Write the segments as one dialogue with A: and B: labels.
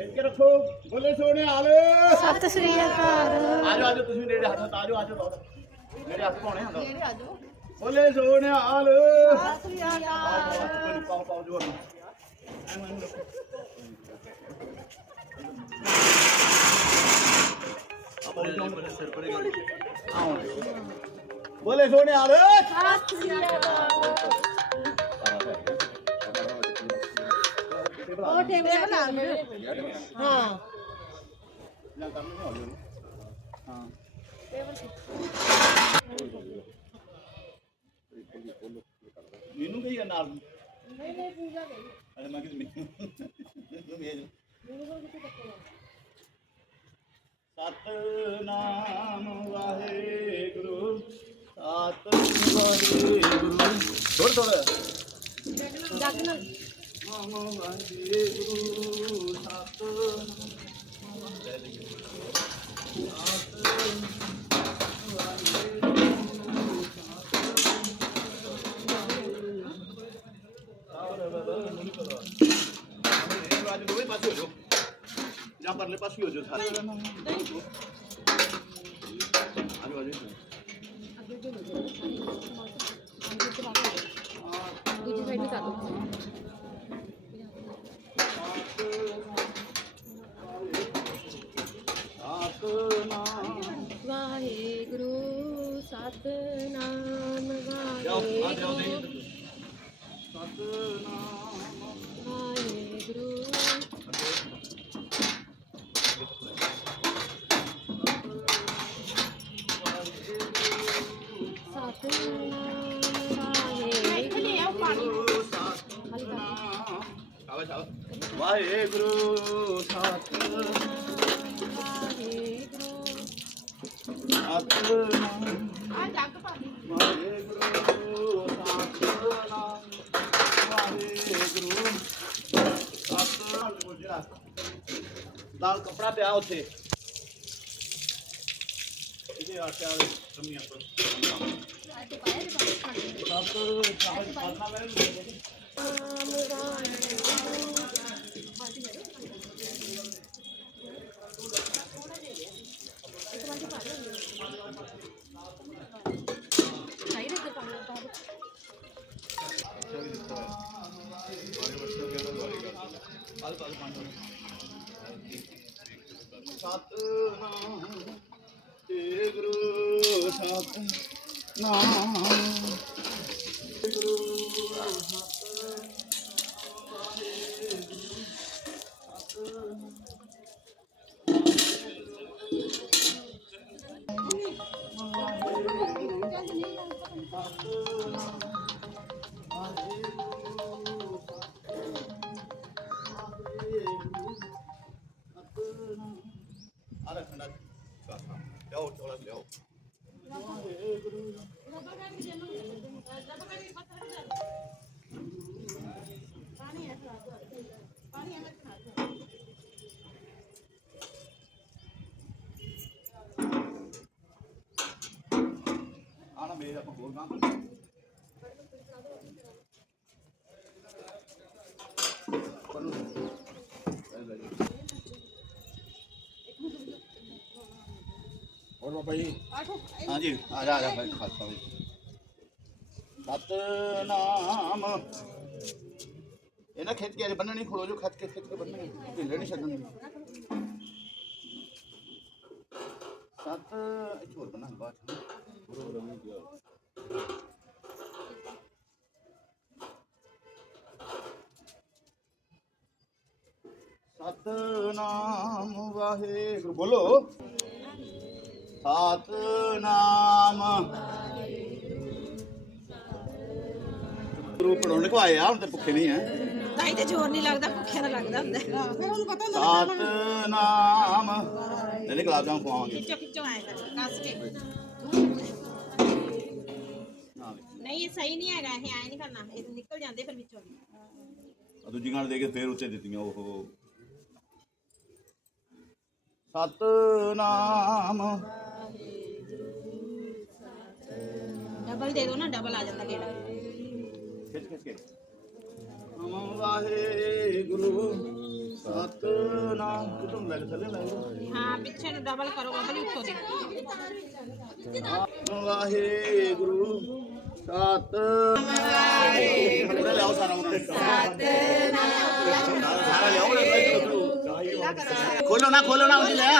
A: ਇੱਥੇ ਰੱਖੋ ਬੋਲੇ ਸੋਹਣੇ ਹਾਲ
B: ਸਤਿ ਸ੍ਰੀ ਅਕਾਲ।
A: ਆਜੋ ਆਜੋ ਤੁਸੀਂ ਨੇੜੇ ਹੱਥ ਆਜੋ ਆਜੋ ਬਹੁਤ ਨੇੜੇ ਹੱਥ ਪਾਉਣੇ ਹੁੰਦਾ ਨੇੜੇ ਆਜੋ ਬੋਲੇ ਸੋਹਣੇ ਹਾਲ
B: ਸਤਿ ਸ੍ਰੀ ਅਕਾਲ।
A: ਪਾਓ ਪਾਓ ਜੋ ਹੱਥ ਬੋਲੇ ਸੋਹਣੇ ਹਾਲ
B: ਸਤਿ ਸ੍ਰੀ ਅਕਾਲ। ਉਹ ਟੇਬਲ ਬਣਾ ਹਾਂ
A: ਹਾਂ ਇਹਨੂੰ ਕਹੀ ਨਾਲ ਨਹੀਂ ਨਹੀਂ ਪੂਜਾ ਨਹੀਂ ਅਰੇ ਮੈਂ ਕਿਹਾ ਮੈਨੂੰ ਭੇਜ ਸਤਨਾਮ ਵਾਹਿਗੁਰੂ ਸਤਿ ਵਾਹਿਗੁਰੂ। ਥੋੜਾ ਥੋੜਾ
B: ਜੱਗ ਨਾਲ
A: ਵਾਹਿਗੁਰੂ ਸਤਿ ਅੱਜ ਜਾਂ ਪਰਲੇ ਪਾਸੇ ਹੋ। ਜਾਓ ਸਾਰੇ ਆਜੋ ਆਜੋ
B: ਦੂਜੀ ਸਾਈਡ ਵੀ ਕਰ ਲਓ
A: ਸਤਨਾਮ
B: ਵਾਹਿਗੁਰੂ ਸਤਨਾਮ ਵਾਹਿਗੁਰੂ
A: ਦੇ ਸਤਨਾਮ
B: ਵਾਹਿਗੁਰੂ ਸਤਨਾਮ ਵਾਹਿਗੁਰੂ
A: ਵਾਹਿਗੁਰੂ ਸਤਿ ਦਾਲ ਕਪੜਾ ਪਿਆ ਉੱਥੇ। ਇਹਦੇ ਆਟਾ ਕਮੀਆਂ ਤੋਂ ਸਭ ਤੋਂ ਚਾਹਤ ਕਰਨਾ ਮੈਂ Thank you. ਮੇਰੇ ਆਪਾਂ ਹੋਰ ਕੰਮ ਪੜੋ ਹੋਰ ਬਾਬਾ ਜੀ? ਹਾਂਜੀ ਆ ਜਾ ਆ ਜਾ ਭਾਈ ਖਾਲਸਾ ਜੀ ਸਤਨਾਮ। ਇਹਨਾਂ ਖਿੱਚ ਕੇ ਬੰਨਣੀ ਖੜੋ ਜੋ ਖਿੱਚ ਕੇ ਖਿੱਚ ਕੇ ਬੰਨਣੀ ਢਿੱਲੇ ਨਹੀਂ ਛੱਡਣੀ ਸਤ ਇੱਥੇ ਹੋਰ ਬੰਨਾ ਬਾਅਦ ਚ ਸਤਨਾਮ ਵਾਹਿਗੁਰੂ। ਬੋਲੋ। ਸਤਨਾਮ ਗੁਰੂ ਪੜਾਉਣ ਕੋ ਆਏ ਆ ਹੁਣ ਤੇ ਭੁੱਖੇ ਨਹੀਂ ਆ।
C: ਤਾਈ ਤੇ ਜ਼ੋਰ ਨਹੀਂ ਲੱਗਦਾ ਭੁੱਖਿਆਂ ਦਾ ਲੱਗਦਾ ਹੁੰਦਾ। ਫਿਰ ਉਹਨੂੰ ਪਤਾ
A: ਸਤਨਾਮ ਇਹਨੇ ਗੁਲਾਬ ਜਾਮ ਖਵਾਵਾਂਗੇ।
C: ਖਿੱਚੋ ਖਿੱਚੋ ਆਏ ਕਰ ਕੱਸ ਕੇ।
A: ਹਾਂ।
C: ਨਹੀਂ ਇਹ ਸਹੀ ਨਹੀਂ ਹੈਗਾ ਇਹ ਐ ਨਹੀਂ ਕਰਨਾ ਇਹ ਨਿਕਲ ਜਾਂਦੇ ਫਿਰ ਵਿੱਚੋਂ ਦੀ
A: ਆ ਦੂਜੀ ਗਾਣ ਦੇ ਕੇ ਫੇਰ ਉੱਤੇ ਦਿੱਤੀਆਂ ਉਹ ਸਤਨਾਮ।
C: ਡਬਲ ਦੇ ਦੋ ਨਾ ਡਬਲ ਆ ਜਾਂਦਾ ਗੇੜਾ।
A: ਖਿੱਚ ਖਿੱਚ ਕੇ ਨਾਮ ਵਾਹਿਗੁਰੂ ਸਤਨਾਮ। ਕਿਤੋਂ ਲੈ ਥੱਲੇ ਲੈ
C: ਹਾਂ ਪਿੱਛੇ ਨੂੰ ਡਬਲ ਕਰੋ ਬਦਲੀ ਉੱਤੋਂ ਦੀ।
A: ਨਾਮ ਵਾਹਿਗੁਰੂ ਸਤ ਵਾਹਿਗੁਰੂ ਲਿਆਓ ਸਾਰਾ ਉੱਤੇ। ਸਤਨਾਮ। ਸਾਰਾ ਲਿਆਓ। ਖੋਲੋ ਨਾ ਖੋਲੋ ਨਾ ਉਹਦੀ ਲੈ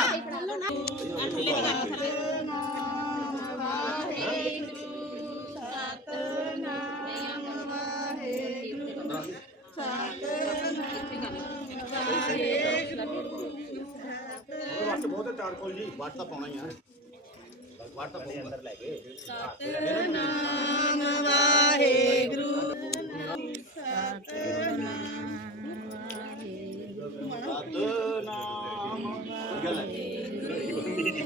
A: ਬਹੁਤ ਚਾਰ ਕੋਲ ਜੀ ਵੱਟ ਤਾਂ ਪਾਉਣਾ ਹੀ ਆ। ਵੱਟ ਤਾਂ ਪਾਉਣਾ ਅੰਦਰ ਲੈ ਕੇ ਸਤਨਾਮ ਗੱਲ ਹੈ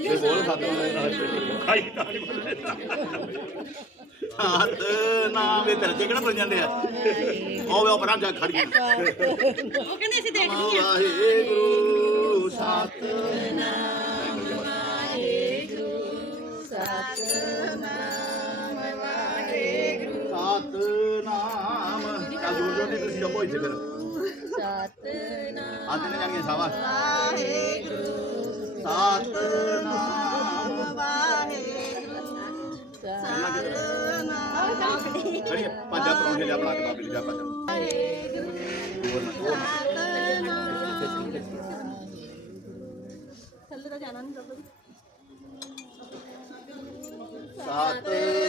A: ਇਹ ਬੋਲ ਸਤਨਾਮ ਸਤਨਾਮ ਇਹ ਤੇਰੇ ਤੇ ਕਿਹੜਾ ਬਣ ਜਾਂਦੇ ਆ ਉਹ ਵੇ ਪਰਾਂ ਜਾ ਖੜ ਗਈ
C: ਉਹ ਕਹਿੰਦੇ ਅਸੀਂ ਦੇਖ
A: ਵਾਹਿਗੁਰੂ ਸਤਨਾਮ ਸਤਨਾਮ ਚੱਲ ਜੋਰ ਜੋਰ ਦੀ ਤੁਸੀਂ ਜਪੋ ਇੱਥੇ ਫਿਰ ਸਤਨਾਮ। ਆਂਦੇ ਨੇ ਜਾਣੀਆਂ ਸਾਵਾ। ਵਾਹਿਗੁਰੂ। ਸਤਨਾਮ। ਵਾਹਿਗੁਰੂ। ਅੜੀ ਪੰਜਾ ਪਰੌਂਠੇ ਲਿਆ ਬਣਾ ਕੇ ਬਾਬੇ ਲਈ ਜਾ ਪੰਜਾ ਹੋਰ ਨਾ ਹੋਰ ਨਾ।
B: ਥੱਲੇ ਤਾਂ ਜਾਣਾ ਨਹੀਂ ਬਾਬਾ
A: ਸਤਨਾਮ।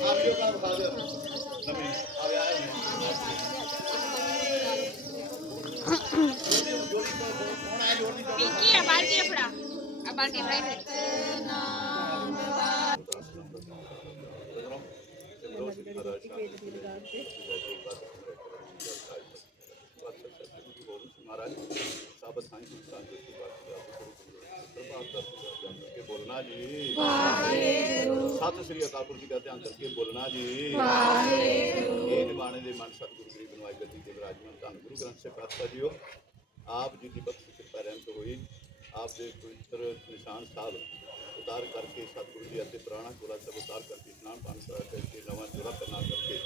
A: ਆ ਵੀਡੀਓ ਕਾਲ ਵਿਖਾ ਦਿਓ ਨਵੀਂ ਆ ਗਿਆ ਕੌਣ ਆਇਆ ਜੋੜ ਦੀ
C: ਪਿੰਕੀ ਆ ਬਾਲਟੀ ਆ
A: ਮਹਾਰਾਜ ਸਾਬਤ ਸਾਈਂ ਸੰਤਾਨ ਜੀ ਦੀ ਬੋਲਣਾ ਜੀ ਵਾਹਿਗੁਰੂ। ਸਤਿ ਸ੍ਰੀ ਅਕਾਲ ਪੁਰਖ ਜੀ ਦਾ ਧਿਆਨ ਕਰਕੇ ਬੋਲਣਾ ਜੀ ਵਾਹਿਗੁਰੂ ਇਹ ਨਿਬਾਣੇ ਦੇ ਮਨ ਸਤਿਗੁਰੂ ਗਰੀਬ ਨਵਾਈ ਗੱਦੀ ਦੇ ਵਿਰਾਜਮਾਨ ਧੰਨ ਗੁਰੂ ਗ੍ਰੰਥ ਸਾਹਿਬ ਪਾਤਸ਼ਾਹ ਜੀਓ ਆਪ ਜੀ ਦੀ ਬਖਸ਼ਿਸ਼ ਕਿਰਪਾ ਰਹਿਮਤ ਹੋਈ ਆਪ ਦੇ ਪਵਿੱਤਰ ਨਿਸ਼ਾਨ ਸਾਹਿਬ ਉਤਾਰ ਕਰਕੇ ਸਤਿਗੁਰੂ ਜੀ ਅਤੇ ਪੁਰਾਣਾ ਕੋਲਾ ਸਭ ਉਤਾਰ ਕਰਕੇ ਇਸ਼ਨਾਨ ਪਾਣ ਕਰਾ ਕਰਕੇ ਨਵਾਂ ਜੋੜਾ ਕਰਨਾ ਕਰਕੇ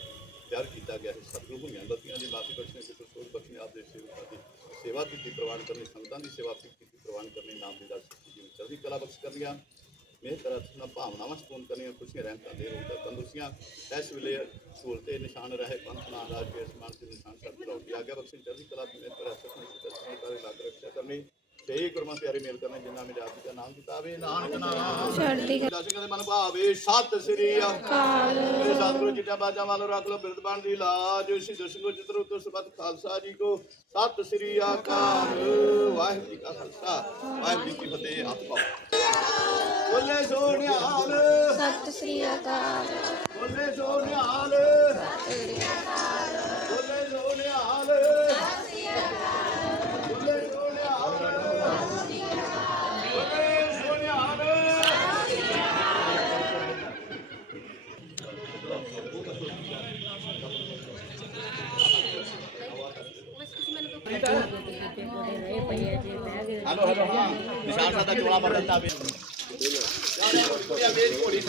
A: ਤਿਆਰ ਕੀਤਾ ਗਿਆ ਹੈ। ਸਤਿਗੁਰੂ ਹੋਈਆਂ ਗਲਤੀਆਂ ਦੀ ਮਾਫੀ ਬਖਸ਼ਣੇ ਤੇ ਸੋਚ ਬਖਸ਼ਣੇ, ਆਪ ਦੇ ਸੇਵਕਾਂ ਦੀ ਸੇਵਾ ਕੀਤੀ, ਪ੍ਰਵਾਨ ਕਰਨੀ, ਸੰਗਤਾਂ ਦੀ ਸੇਵਾ ਕੀਤੀ, ਪ੍ਰਵਾਨ ਕਰਨੀ, ਨਾਮ ਦੀ ਦਾਸ ਜੀ ਚੜ੍ਹਦੀ ਕਲਾ ਬਖਸ਼ ਕਰਨੀਆਂ ਮੇਰ ਤਰ੍ਹਾਂ ਭਾਵਨਾਵਾਂ ਸਕੂਨ ਕਰਨੀਆਂ, ਖੁਸ਼ੀਆਂ, ਰਹਿਮਤਾਂ ਦੇ ਰੂਪ ਦਾ ਤੰਦਰੁਸਤੀਆਂ, ਇਸ ਵੇਲੇ ਸਹੂਲਤੇ ਨਿਸ਼ਾਨ ਰਹੇ, ਪੰਥ ਨਾਲ ਰਾਜ ਕੇ ਅਸਮਾਨ ਦੇ ਨਿਸ਼ਾਨ ਸਭ ਤੋਂ ਉੱਤੇ ਆਗਿਆ ਬਖਸ਼ਣ, ਚੜ੍ਹਦੀ ਕਲਾ ਮੇਰ ਤਰ੍ਹਾਂ ਸਤਿ ਸ੍ਰੀ ਅਕਾਲ ਲੱਗ ਰੱਖਿਆ ਕਰਨੀ। ਸਹੀ ਗੁਰਮਤਿ ਪਿਆਰੇ ਮੇਲ ਕਰਨੇ ਜਿੰਨਾ ਮੇਰੇ ਆਪ ਜੀ ਦਾ ਨਾਮ ਕਿਤਾਬੇ ਨਾਨਕ ਨਾਮ।
B: ਚੜ੍ਹਦੀ
A: ਜਸ ਕਦੇ ਮਨ ਭਾਵੇ ਸਤਿ ਸ੍ਰੀ ਅਕਾਲ। ਮੇਰੇ ਸਤਿਗੁਰੂ ਚਿੱਟਾ ਬਾਜਾਂ ਵਾਲੋ ਰੱਖ ਲੋ ਬਿਰਧ ਬਣ ਦੀ ਲਾਜ। ਸ਼੍ਰੀ ਦਸ਼ਗੋ ਚਿਤਰ ਉਤਰ ਸਬਤ ਖਾਲਸਾ ਜੀ ਕੋ। ਸਤਿ ਸ੍ਰੀ ਅਕਾਲ। ਵਾਹਿਗੁਰੂ ਜੀ ਕਾ ਖਾਲਸਾ। ਵਾਹਿਗੁਰੂ ਜੀ ਕੀ ਫਤਿਹ ਹੱਥ ਪਾਓ। ਬੋਲੇ ਸੋਨਿਆਲ
B: ਸਤਿ ਸ੍ਰੀ ਅਕਾਲ।
A: ਬੋਲੇ ਸੋਨਿਆਲ ਬੋਲੇ ਨਿਸ਼ਾਨ ਸਾਹਿਬ ਦਾ ਚੋਲਾ ਬਦਲ ਜਾਵੇ ਯਾਰ ਇਹ ਕੋਈ ਅੱਗੇ ਘੋੜੀ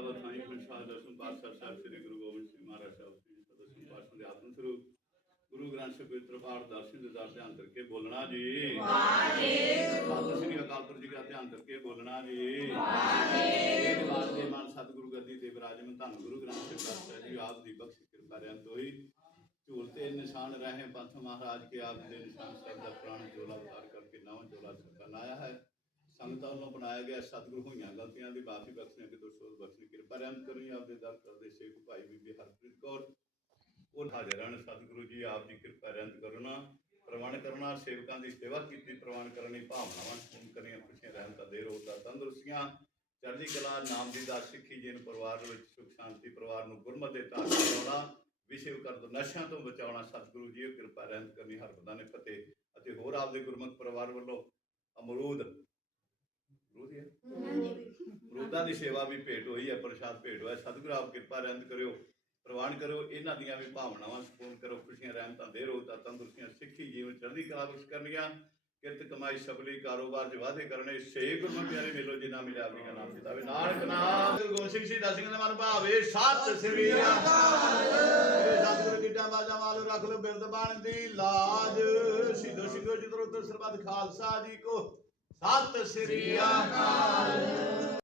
A: ਸ਼ਾਹ ਦਸਮ ਪਾਤਸ਼ਾਹ ਸਾਹਿਬ ਸ੍ਰੀ ਗੁਰੂ ਗੋਬਿੰਦ ਸਿੰਘ ਮਹਾਰਾਜ ਸਾਹਿਬ ਜੀ ਸਦਸਮ ਪਾਤਸ਼ਾਹ ਦੇ ਆਤਮ ਸਰੂਪ ਗੁਰੂ ਗ੍ਰੰਥ ਸਾਹਿਬ ਪਵਿੱਤਰ ਪਾਠ ਦਰਸ਼ਨ ਦੇ ਦਰ ਧਿਆਨ ਕਰਕੇ ਬੋਲਣਾ ਜੀ। ਵਾਹਿਗੁਰੂ। ਸ੍ਰੀ ਅਕਾਲ ਪੁਰਖ ਜੀ ਦਾ ਧਿਆਨ ਕਰਕੇ ਬੋਲਣਾ ਜੀ। ਵਾਹਿਗੁਰੂ। ਵਾਸਤੇ ਮਨ ਸਤਿਗੁਰੂ ਗੱਦੀ ਤੇ ਵਿਰਾਜਮਾਨ ਧੰਨ ਗੁਰੂ ਗ੍ਰੰਥ ਸਾਹਿਬ ਪਾਤਸ਼ਾਹ ਜੀ ਆਪ ਦੀ ਬਖਸ਼ ਕਿਰਪਾ ਰਹਿਣ ਤੋਈ ਝੂਲਤੇ ਨਿਸ਼ਾਨ ਰਹੇ ਪੰਥ ਮਹਾਰਾਜ ਕੇ ਆਪ ਦੇ ਨਿਸ਼ਾਨ ਸਾਹਿਬ ਦਾ ਪ੍ਰਾਣ ਜੋਲਾ ਉਤਾਰ ਕਰਕੇ ਨਵਾਂ ਜੋਲਾ ਸਰਕਨ ਆਇਆ ਸੰਗਤਾਂ ਵੱਲੋਂ ਬਣਾਇਆ ਗਿਆ ਸਤਿਗੁਰੂ ਹੋਈਆਂ ਗਲਤੀਆਂ ਦੀ ਮਾਫੀ ਬਖਸ਼ਣੇ ਕਿ ਦੋਸਤੋ ਬਖਸ਼ਣੀ ਕਿਰਪਾ। ਰਹਿਮਤ ਕਰਨੀ ਆਪ ਦਰ ਕਰਦੇ ਸੇਖ ਭਾਈ ਬੀਬੀ ਹਰਪ੍ਰੀਤ ਕੌਰ। ਉਹ ਹਾਜ਼ਰ ਹਨ। ਸਤਿਗੁਰੂ ਜੀ, ਆਪ ਦੀ ਕਿਰਪਾ ਰਹਿਮਤ ਕਰਨਾ ਪ੍ਰਵਾਨ ਕਰਨਾ, ਸੇਵਕਾਂ ਦੀ ਸੇਵਾ ਕੀਤੀ, ਪ੍ਰਵਾਨ ਕਰਨੀ ਭਾਵਨਾਵਾਂ ਪੂਰਨ ਕਰਨੀਆਂ ਖੁਸ਼ੀਆਂ ਰਹਿਮਤਾਂ ਦੇ ਰੋਤਾ ਤੰਦਰੁਸਤੀਆਂ। ਚੜ੍ਹਦੀ ਕਲਾ, ਨਾਮ ਦੀ ਦਾਤ ਸਿੱਖੀ, ਜੀਨ ਪਰਿਵਾਰ ਵਿੱਚ ਸੁਖ, ਸ਼ਾਂਤੀ, ਪਰਿਵਾਰ ਨੂੰ ਗੁਰਮਤਿ ਦੇ ਤਾਜ ਲਾਉਣਾ ਵਿਸ਼ੇ ਕਰ ਦੋ ਨਸ਼ਿਆਂ ਤੋਂ ਬਚਾਉਣਾ, ਸਤਿਗੁਰੂ ਜੀ ਕਿਰਪਾ ਰਹਿਮਤ ਕਰਨੀ ਹਰ ਬੰਦਾ ਨੇ ਫਤਿਹ ਅਤੇ ਹੋਰ ਆਪਦੇ ਗੁਰਮੁਖ ਪਰਿਵਾਰ ਵੱਲੋਂ ਅਮਰੂਦ ਅਮਰੂਦ ਹੀ। ਅਮਰੂਦਾਂ ਦੀ ਸੇਵਾ ਵੀ ਭੇਟ ਹੋਈ ਹੈ ਪ੍ਰਸ਼ਾਦ ਭੇਟ ਹੋਇਆ। ਸਤਿਗੁਰੂ ਆਪ ਕਿਰਪਾ ਰਹਿਮਤ ਕਰਿਓ ਪ੍ਰਵਾਨ ਕਰੋ ਇਹਨਾਂ ਦੀਆਂ ਵੀ ਭਾਵਨਾਵਾਂ ਸਪੂਰਨ ਕਰੋ। ਖੁਸ਼ੀਆਂ ਰਹਿਮਤਾਂ ਦੇ ਰੋ ਤਾਂ ਤੰਦਰੁਸਤੀਆਂ ਸਿੱਖੀ ਜੀਵਨ ਚੜ੍ਹਦੀ ਕਲਾ ਬਖਸ਼ ਕਰਨੀਆਂ ਕਿਰਤ ਕਮਾਈ ਸਬਲੀ ਕਾਰੋਬਾਰ ਚ ਵਾਧੇ ਕਰਨੇ। ਸੇ ਗੁਰੂ ਪਿਆਰੇ ਮਿਲੋ ਜਿਨ੍ਹਾਂ ਮਿਲਿਆ ਆਪਣੀ ਦਾ ਨਾਮ ਜਿਤਾਵੇ। ਨਾਨਕ ਨਾਮ ਗੁਰੂ ਗੋਬਿੰਦ ਸਿੰਘ ਜੀ ਦਾ ਸਿੰਘ ਦਾ ਮਨ ਭਾਵੇ। ਸਤਿ ਸ੍ਰੀ ਅਕਾਲ। ਸਤਿਗੁਰੂ ਕੀਟਾਂ ਬਾਜਾਂ ਵਾਲੋ ਰੱਖ ਲੋ ਬਿਰਦ ਬਣ ਦੀ ਲਾਜ। ਸਿੱਧੋ ਸਿੱਧੋ ਜਿਤਰੋ ਉਤਰ ਸਰਬੱਤ ਖਾਲਸਾ ਜੀ ਕੋ। ਸਤਿ ਸ੍ਰੀ ਅਕਾਲ।